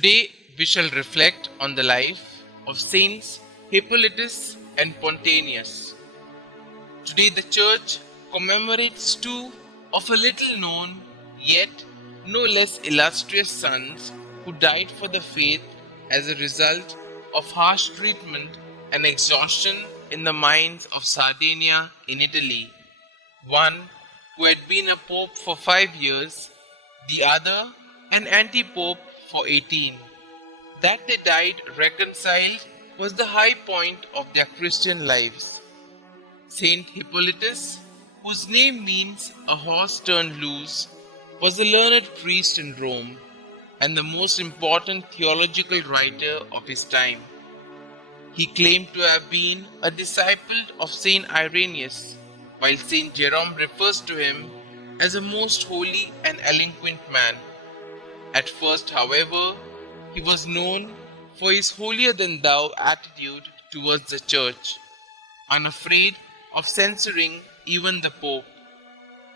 Today we shall reflect on the life of Saints Hippolytus and Pontianus. Today the Church commemorates two of a little known yet no less illustrious sons who died for the faith as a result of harsh treatment and exhaustion in the mines of Sardinia in Italy. One who had been a pope for 5 years, the other an anti-pope for 18. That they died reconciled was the high point of their Christian lives. Saint Hippolytus, whose name means a horse turned loose, was a learned priest in Rome and the most important theological writer of his time. He claimed to have been a disciple of Saint Irenaeus, while Saint Jerome refers to him as a most holy and eloquent man. At first, however, he was known for his holier-than-thou attitude towards the Church, unafraid of censoring even the Pope.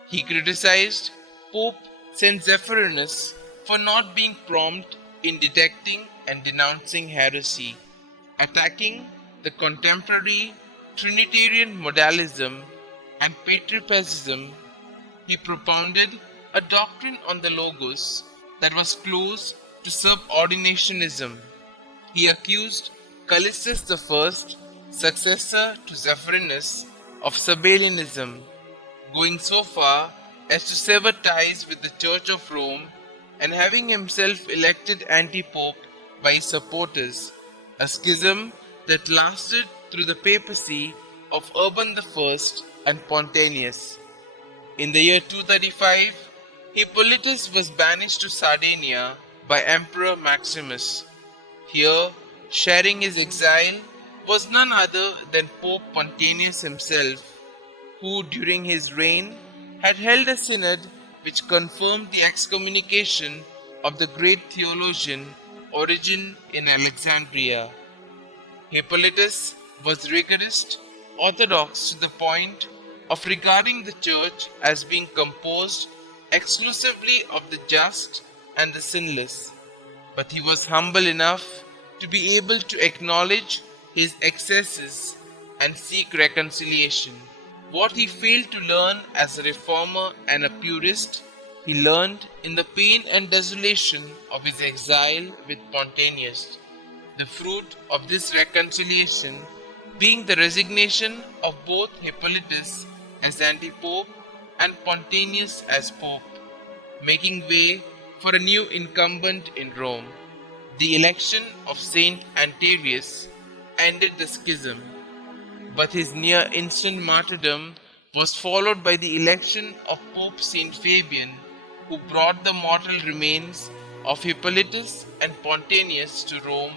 He criticized Pope St. Zephyrinus for not being prompt in detecting and denouncing heresy, attacking the contemporary Trinitarian modalism and patripacism. He propounded a doctrine on the Logos that was close to subordinationism. He accused Callistus I, successor to Zephyrinus, of Sabellianism, going so far as to sever ties with the Church of Rome and having himself elected anti-pope by his supporters, a schism that lasted through the papacy of Urban I and Pontianus. In the year 235, Hippolytus was banished to Sardinia by Emperor Maximus. Here, sharing his exile, was none other than Pope Pontianus himself, who during his reign had held a synod which confirmed the excommunication of the great theologian Origen in Alexandria. Hippolytus was rigorist, orthodox to the point of regarding the Church as being composed exclusively of the just and the sinless, but he was humble enough to be able to acknowledge his excesses and seek reconciliation. What he failed to learn as a reformer and a purist, he learned in the pain and desolation of his exile with Pontianus. The fruit of this reconciliation being the resignation of both Hippolytus as anti-pope and Pontianus as pope, making way for a new incumbent in Rome. The election of Saint Antarius ended the schism, but his near instant martyrdom was followed by the election of Pope Saint Fabian, who brought the mortal remains of Hippolytus and Pontianus to Rome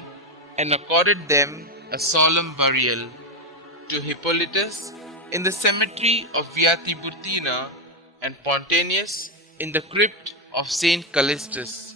and accorded them a solemn burial. To Hippolytus in the cemetery of Via Tiburtina and Pontianus in the crypt of Saint Callistus.